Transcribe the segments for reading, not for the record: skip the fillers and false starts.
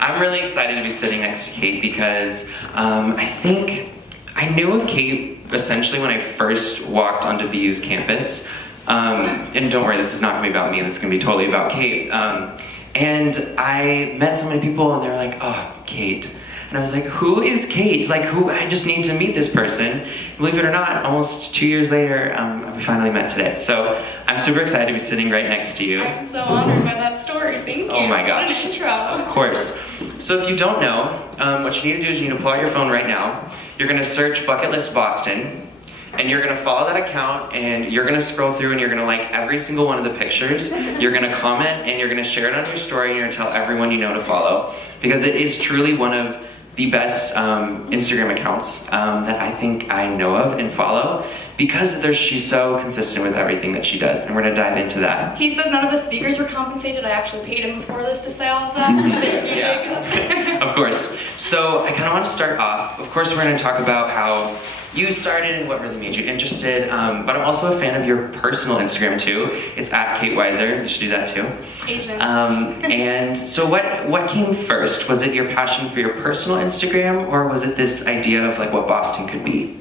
I'm really excited to be sitting next to Kate because I think I knew of Kate essentially when I first walked onto BU's campus. And don't worry, this is not going to be about me, this is going to be totally about Kate. And I met so many people and they were like, oh, Kate. And I was like, who is Kate? Like, who? I just need to meet this person. Believe it or not, almost 2 years later, we finally met today. So I'm super excited to be sitting right next to you. I'm so honored by that story. Thank you. Oh my gosh. What an intro. Of course. So if you don't know, what you need to do is you need to pull out your phone right now. You're going to search Bucket List Boston. And you're going to follow that account and you're going to scroll through and you're going to like every single one of the pictures. You're going to comment and you're going to share it on your story and you're going to tell everyone you know to follow. Because it is truly one of the best Instagram accounts that I think I know of and follow because she's so consistent with everything that she does, and we're gonna dive into that. He said none of the speakers were compensated. I actually paid him before this to say all of that. Thank you, Yeah. Of course. So I kind of want to start off. Of course, we're gonna talk about how you started and what really made you interested, but I'm also a fan of your personal Instagram too. It's at Kate Weiser. You should do that too. Asian. And so what came first? Was it your passion for your personal Instagram, or was it this idea of like what Boston could be?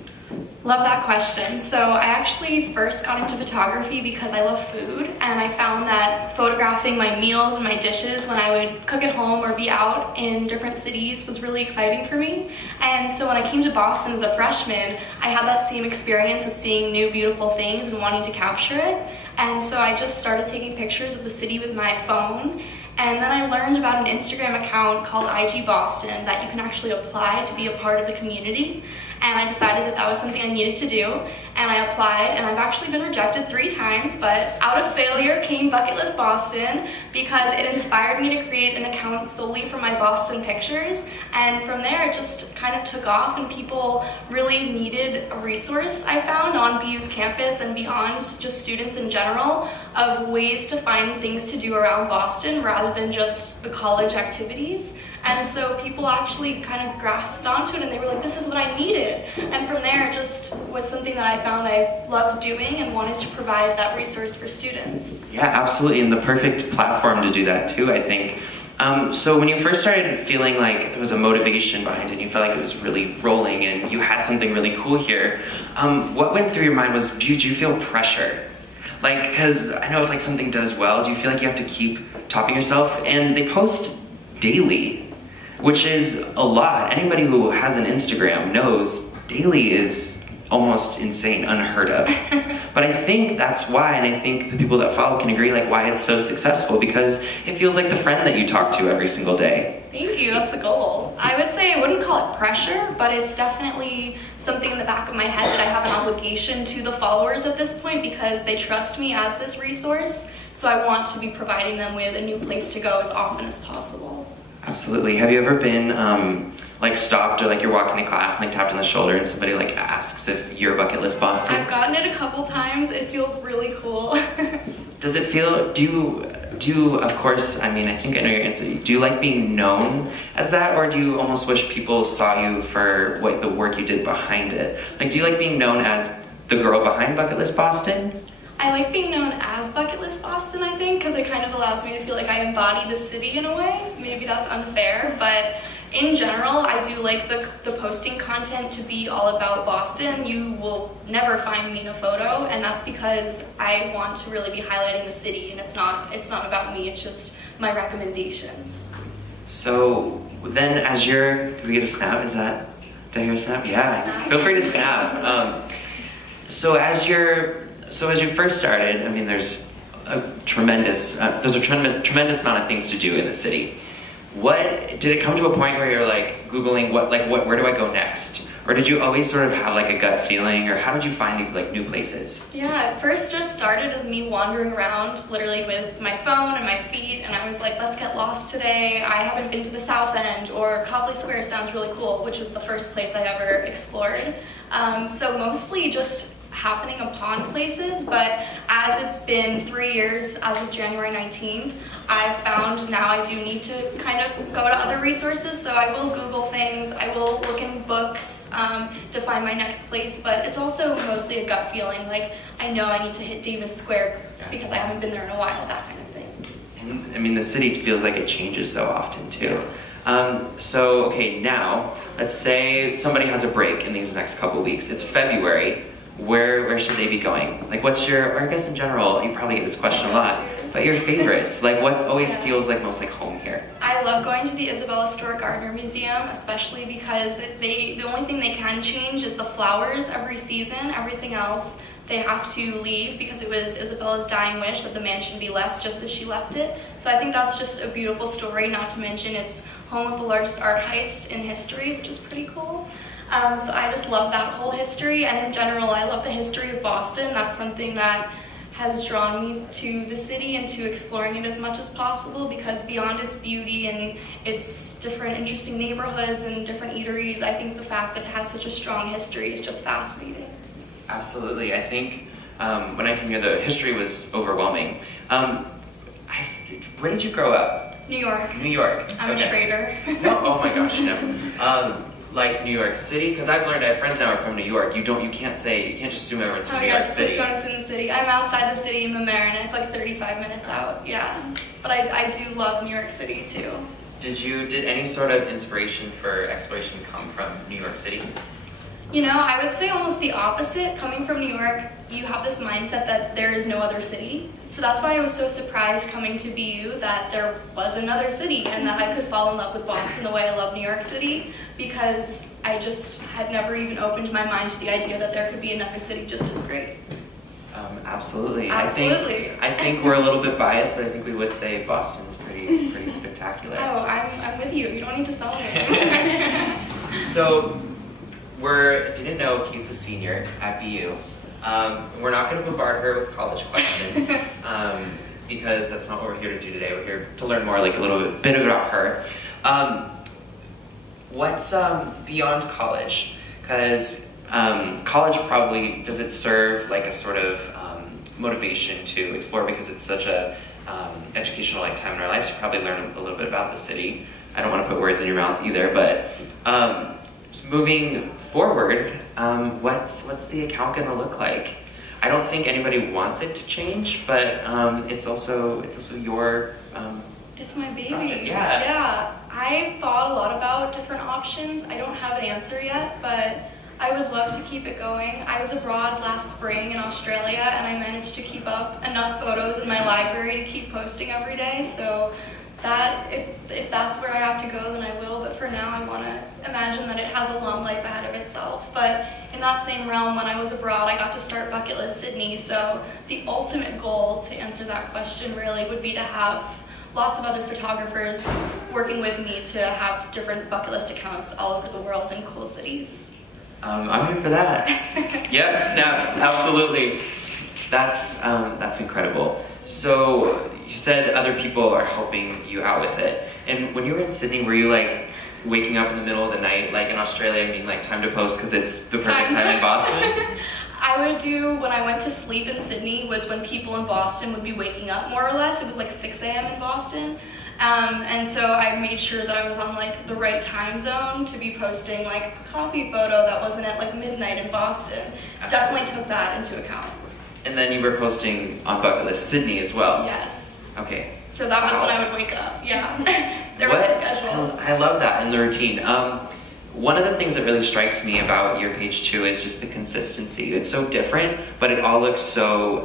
Love that question. So I actually first got into photography because I love food, and I found that photographing my meals and my dishes when I would cook at home or be out in different cities was really exciting for me. And so when I came to Boston as a freshman, I had that same experience of seeing new beautiful things and wanting to capture it. And so I just started taking pictures of the city with my phone. And then I learned about an Instagram account called IG Boston that you can actually apply to be a part of the community. And I decided that that was something I needed to do, and I applied, and I've actually been rejected 3 times, but out of failure came Bucket List Boston because it inspired me to create an account solely for my Boston pictures, and from there it just kind of took off, and people really needed a resource I found on BU's campus and beyond, just students in general, of ways to find things to do around Boston rather than just the college activities. And so people actually kind of grasped onto it and they were like, this is what I needed. And from there, it just was something that I found I loved doing and wanted to provide that resource for students. Yeah, absolutely, and the perfect platform to do that too, I think. So when you first started feeling like there was a motivation behind it, and you felt like it was really rolling and you had something really cool here, what went through your mind was, did you feel pressure? Like, because I know if like something does well, do you feel like you have to keep topping yourself? And they post daily, which is a lot. Anybody who has an Instagram knows daily is almost insane, unheard of. But I think that's why, and I think the people that follow can agree, like why it's so successful, because it feels like the friend that you talk to every single day. Thank you, that's the goal. I would say I wouldn't call it pressure, but it's definitely something in the back of my head that I have an obligation to the followers at this point because they trust me as this resource. So I want to be providing them with a new place to go as often as possible. Absolutely. Have you ever been like stopped or like you're walking to class and like tapped on the shoulder and somebody like asks if you're Bucket List Boston? I've gotten it a couple times. It feels really cool. Does it feel, do you, of course, I mean, I think I know your answer. Do you like being known as that, or do you almost wish people saw you for what the work you did behind it? Like, do you like being known as the girl behind Bucket List Boston? I like being known as Bucket List Boston, I think, because it kind of allows me to feel like I embody the city in a way. Maybe that's unfair, but in general, I do like the posting content to be all about Boston. You will never find me in a photo, and that's because I want to really be highlighting the city, and it's not about me, it's just my recommendations. So then as did we get a snap? Did I hear a snap? Yeah, Snap. Feel free to snap. So as you first started, I mean, there's a tremendous amount of things to do in the city. Did it come to a point where you're like Googling where do I go next? Or did you always sort of have like a gut feeling, or how did you find these like new places? Yeah, it first just started as me wandering around literally with my phone and my feet, and I was like, let's get lost today. I haven't been to the South End, or Copley Square sounds really cool, which was the first place I ever explored. So mostly just happening upon places, but as it's been 3 years, as of January 19th, I've found now I do need to kind of go to other resources, so I will Google things, I will look in books to find my next place, but it's also mostly a gut feeling, like I know I need to hit Davis Square because I haven't been there in a while, that kind of thing. And I mean, the city feels like it changes so often too. So, okay, now, let's say somebody has a break in these next couple weeks. It's February. Where should they be going? Like, what's your, or I guess in general, you probably get this question a lot, but your favorites? Like, what always feels like most like home here? I love going to the Isabella Stewart Gardner Museum, especially because the only thing they can change is the flowers every season. Everything else they have to leave because it was Isabella's dying wish that the mansion be left just as she left it. So I think that's just a beautiful story, not to mention it's home of the largest art heist in history, which is pretty cool. So I just love that whole history, and in general, I love the history of Boston. That's something that has drawn me to the city and to exploring it as much as possible, because beyond its beauty and its different interesting neighborhoods and different eateries, I think the fact that it has such a strong history is just fascinating. Absolutely. I think when I came here, the history was overwhelming. Where did you grow up? New York. New York. I'm a trader. No? Oh my gosh, no. Like New York City, because I've learned I have friends now are from New York. You can't just assume everyone's from New York City. It's in the city. I'm outside the city in Mamaroneck, like 35 minutes out. Yeah, but I do love New York City too. Did any sort of inspiration for exploration come from New York City? You know, I would say almost the opposite. Coming from New York, you have this mindset that there is no other city. So that's why I was so surprised coming to BU that there was another city and that I could fall in love with Boston the way I love New York City, because I just had never even opened my mind to the idea that there could be another city just as great. Absolutely. Absolutely. I think we're a little bit biased, but I think we would say Boston's pretty spectacular. Oh, I'm with you. You don't need to sell me. So, if you didn't know, Kate's a senior at BU. We're not going to bombard her with college questions because that's not what we're here to do today. We're here to learn more, like a little bit about her. What's beyond college? Because college probably, does it serve like a sort of motivation to explore, because it's such a educational like time in our lives? You probably learn a little bit about the city. I don't want to put words in your mouth either, but moving forward, what's the account going to look like? I don't think anybody wants it to change, but it's also your it's my baby. project. Yeah. I've thought a lot about different options. I don't have an answer yet, but I would love to keep it going. I was abroad last spring in Australia, and I managed to keep up enough photos in my library to keep posting every day. So that if that's where I have to go, then I will. But for now, I want to imagine that it has a long life ahead of itself. But in that same realm, when I was abroad, I got to start Bucket List Sydney. So the ultimate goal, to answer that question, really would be to have lots of other photographers working with me to have different bucket list accounts all over the world in cool cities. I'm here for that. Yep, snaps, absolutely. That's incredible. So you said other people are helping you out with it. And when you were in Sydney, were you like waking up in the middle of the night, like in Australia, being like time to post because it's the perfect time in Boston? I would do, when I went to sleep in Sydney, was when people in Boston would be waking up more or less. It was like 6 a.m. in Boston. And so I made sure that I was on like the right time zone to be posting like a coffee photo that wasn't at like midnight in Boston. Absolutely. Definitely took that into account. And then you were posting on Bucket List Sydney as well. Yes. Okay. So that was when I would wake up. Yeah. There was a schedule. I love that in the routine. One of the things that really strikes me about your page too is just the consistency. It's so different, but it all looks so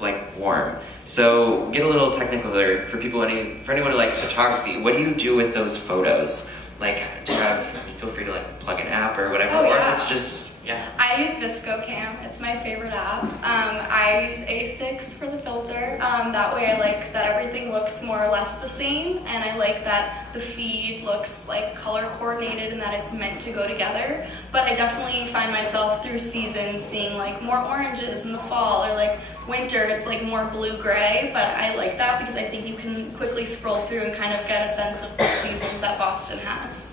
like warm. So get a little technical there for people. For anyone who likes photography, what do you do with those photos? Like, do you have? Feel free to like plug an app or whatever, or if it's just. Yeah. I use ViscoCam. It's my favorite app. I use A6 for the filter. That way I like that everything looks more or less the same, and I like that the feed looks like color coordinated and that it's meant to go together. But I definitely find myself through seasons seeing like more oranges in the fall, or like winter it's like more blue-gray, but I like that because I think you can quickly scroll through and kind of get a sense of the seasons that Boston has.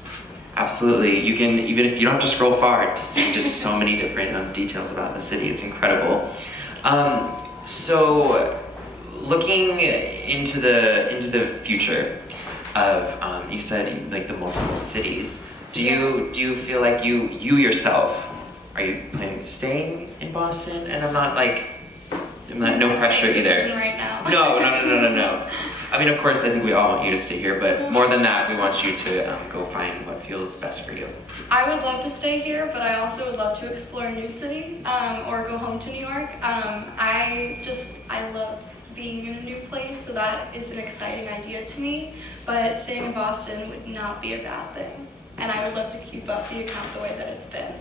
Absolutely. You can, even if you don't have to scroll far to see just so many different details about the city. It's incredible. So looking into the future of, you said like the multiple cities, do you feel like you yourself, are you planning to stay in Boston? And I'm not no pressure either. Right now. No. I mean, of course, I think we all want you to stay here, but more than that, we want you to go find what feels best for you. I would love to stay here, but I also would love to explore a new city or go home to New York. I love being in a new place, so that is an exciting idea to me. But staying in Boston would not be a bad thing, and I would love to keep up the account the way that it's been.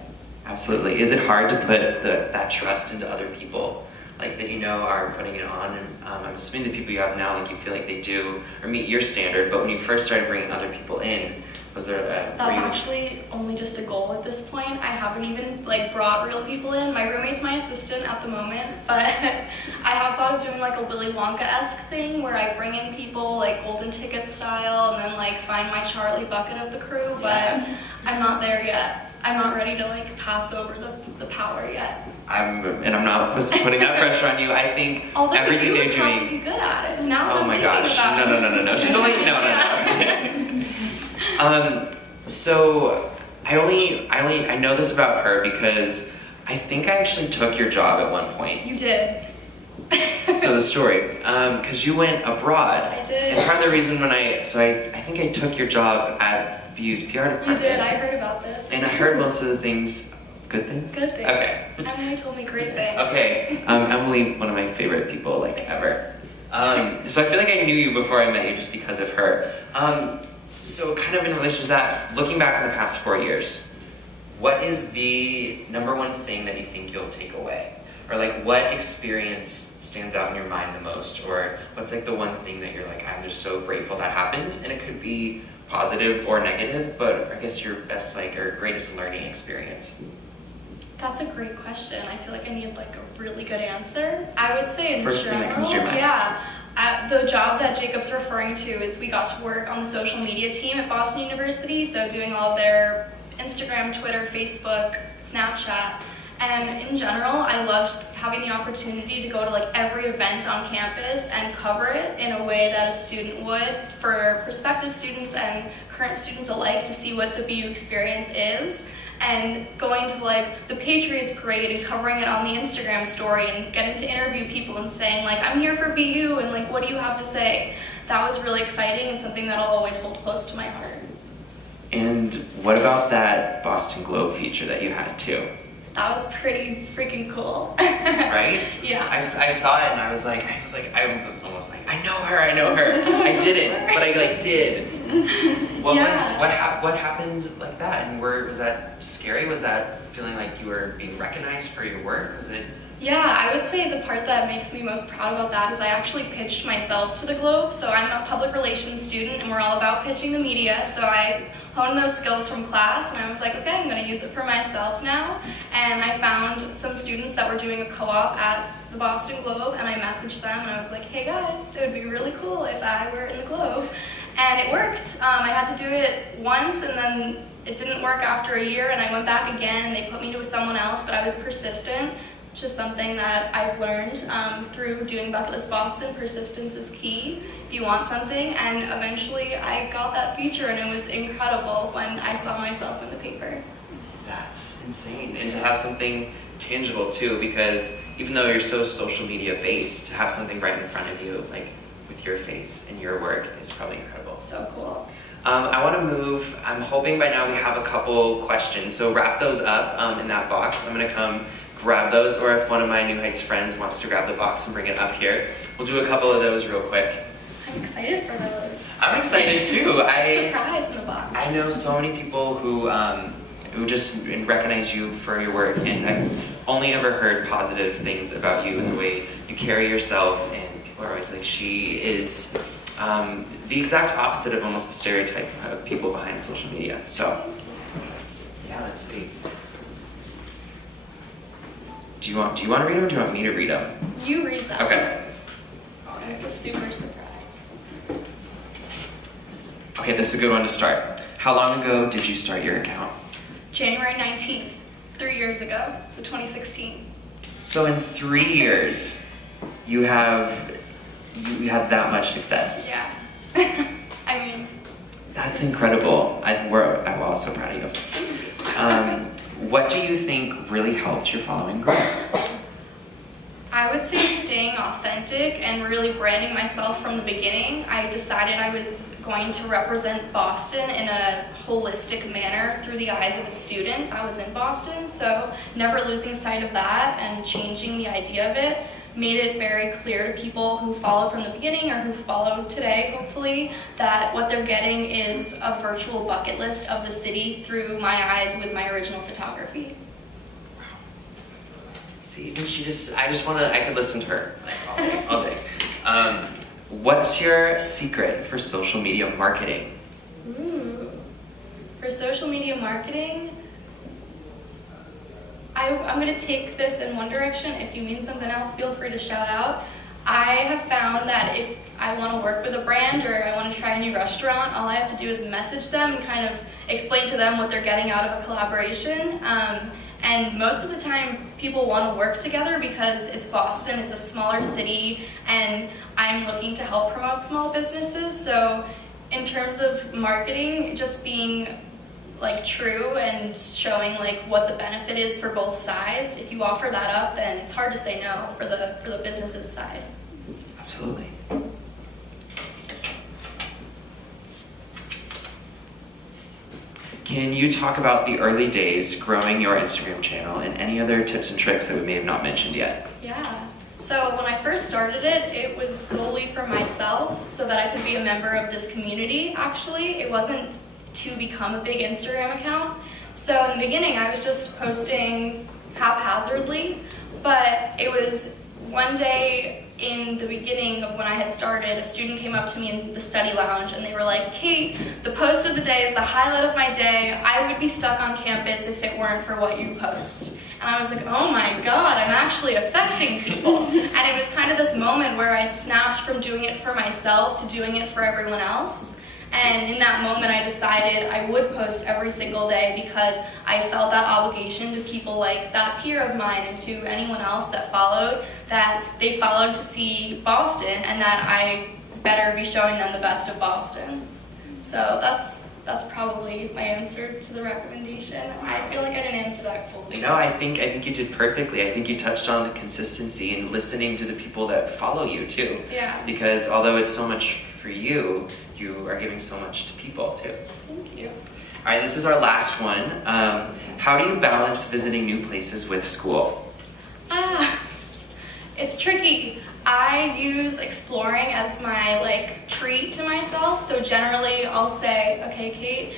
Absolutely. Is it hard to put that trust into other people, like that you know are putting it on? And I'm assuming the people you have now, like you feel like they do or meet your standard. But when you first started bringing other people in, was there a? That's actually only just a goal at this point. I haven't even brought real people in. My roommate's my assistant at the moment, but I have thought of doing like a Willy Wonka-esque thing where I bring in people like golden ticket style and then find my Charlie Bucket of the crew. But I'm not there yet. I'm not ready to pass over the power yet. I'm not putting that pressure on you. I think although everything you they're would doing. probably be good at it. Now Oh my gosh! No. She's only no. So I know this about her because I think I actually took your job at one point. You did. So the story, because you went abroad. I did. And part of the reason I think I took your job at BU's PR department. You did. I heard about this. And I heard most of the things. Good things? Good things. Okay. Emily told me great things. Okay. Emily, one of my favorite people ever. So I feel like I knew you before I met you just because of her. So kind of in relation to that, looking back in the past 4 years, what is the number one thing that you think you'll take away? Or what experience stands out in your mind the most? Or what's the one thing that you're I'm just so grateful that happened? And it could be positive or negative, but I guess your best or greatest learning experience. That's a great question. I feel like I need a really good answer. I would say in First general, thing that comes to your mind. Yeah. The job that Jacob's referring to is we got to work on the social media team at Boston University, so doing all of their Instagram, Twitter, Facebook, Snapchat. And in general, I loved having the opportunity to go to every event on campus and cover it in a way that a student would for prospective students and current students alike to see what the BU experience is. And going to the Patriots parade and covering it on the Instagram story and getting to interview people and saying I'm here for BU and what do you have to say? That was really exciting and something that I'll always hold close to my heart. And what about that Boston Globe feature that you had too? That was pretty freaking cool. Right? Yeah. I saw it and I was almost I know her. I didn't, but I did. What happened like that? And was that scary? Was that feeling like you were being recognized for your work? Was it? Yeah, I would say the part that makes me most proud about that is I actually pitched myself to the Globe. So I'm a public relations student and we're all about pitching the media. So I honed those skills from class and I was like, okay, I'm going to use it for myself now. And I found some students that were doing a co-op at the Boston Globe and I messaged them and I was like, hey guys, it would be really cool if I were in the Globe. And it worked. I had to do it once and then it didn't work after a year and I went back again and they put me with someone else, but I was persistent. It's just something that I've learned through doing Bucket List Boston. Persistence is key if you want something, and eventually I got that feature and it was incredible when I saw myself in the paper. That's insane. And to have something tangible too, because even though you're so social media based, to have something right in front of you, with your face and your work is probably incredible. So cool. I want to move. I'm hoping by now we have a couple questions, so wrap those up in that box. I'm going to come grab those, or if one of my New Heights friends wants to grab the box and bring it up here, we'll do a couple of those real quick. I'm excited for those. I'm excited too. Surprise in the box. I know so many people who just recognize you for your work, and I've only ever heard positive things about you and the way you carry yourself, and people are always she is the exact opposite of almost the stereotype of people behind social media. So, let's see. Do you want to read them or do you want me to read them? You read them. Okay. It's a super surprise. Okay, this is a good one to start. How long ago did you start your account? January 19th, 3 years ago, so 2016. So in 3 years, you had that much success. Yeah. I mean. That's incredible. I'm also proud of you. What do you think really helped your following growth? I would say staying staying authentic and really branding myself from the beginning, I decided I was going to represent Boston in a holistic manner through the eyes of a student that was in Boston. So never losing sight of that and changing the idea of it made it very clear to people who followed from the beginning or who followed today, hopefully, that what they're getting is a virtual bucket list of the city through my eyes with my original photography. See, I could listen to her. Like, all day. What's your secret for social media marketing? Ooh. For social media marketing, I'm going to take this in one direction. If you mean something else, feel free to shout out. I have found that if I want to work with a brand or I want to try a new restaurant, all I have to do is message them and kind of explain to them what they're getting out of a collaboration. And most of the time, people want to work together because it's Boston, it's a smaller city, and I'm looking to help promote small businesses. So in terms of marketing, just being like true and showing like what the benefit is for both sides. If you offer that up, then it's hard to say no for the business's side. Absolutely. Can you talk about the early days growing your Instagram channel and any other tips and tricks that we may have not mentioned yet? Yeah. So when I first started it, it was solely for myself so that I could be a member of this community, actually. It wasn't to become a big Instagram account. So in the beginning, I was just posting haphazardly, but it was one day in the beginning of when I had started, a student came up to me in the study lounge and they were like, "Kate, the post of the day is the highlight of my day. I would be stuck on campus if it weren't for what you post." And I was like, oh my God, I'm actually affecting people. And it was kind of this moment where I snapped from doing it for myself to doing it for everyone else. And in that moment, I decided I would post every single day because I felt that obligation to people like that peer of mine and to anyone else that followed, that they followed to see Boston and that I better be showing them the best of Boston. So that's probably my answer to the recommendation. I feel like I didn't answer that fully. No, I think you did perfectly. I think you touched on the consistency and listening to the people that follow you too. Yeah. Because although it's so much for you, you are giving so much to people too. Thank you. All right, this is our last one. How do you balance visiting new places with school? It's tricky. I use exploring as my treat to myself. So generally I'll say, okay, Kate,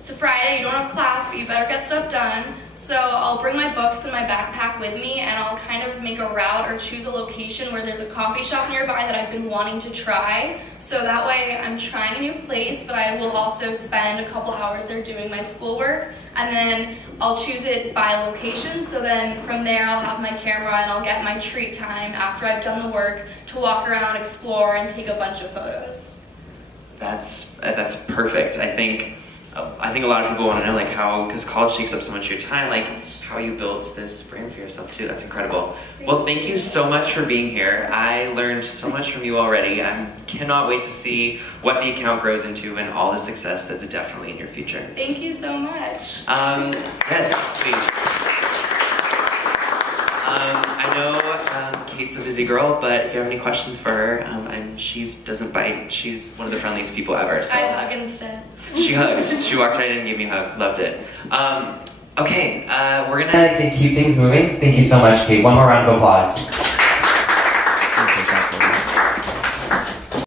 it's a Friday, you don't have class, but you better get stuff done. So I'll bring my books in my backpack with me and I'll kind of make a route or choose a location where there's a coffee shop nearby that I've been wanting to try. So that way I'm trying a new place, but I will also spend a couple hours there doing my schoolwork. And then I'll choose it by location, so then from there I'll have my camera and I'll get my treat time after I've done the work to walk around, explore, and take a bunch of photos. That's perfect. I think a lot of people want to know how, because college takes up so much of your time, how you built this brand for yourself too. That's incredible. Well, thank you so much for being here. I learned so much from you already. I cannot wait to see what the account grows into and all the success that's definitely in your future. Thank you so much. Yes, please. I know Kate's a busy girl, but if you have any questions for her, she doesn't bite. She's one of the friendliest people ever. So. I hug instead. She hugs. She walked right in and gave me a hug. Loved it. Okay, we're gonna keep things moving. Thank you so much, Kate. One more round of applause.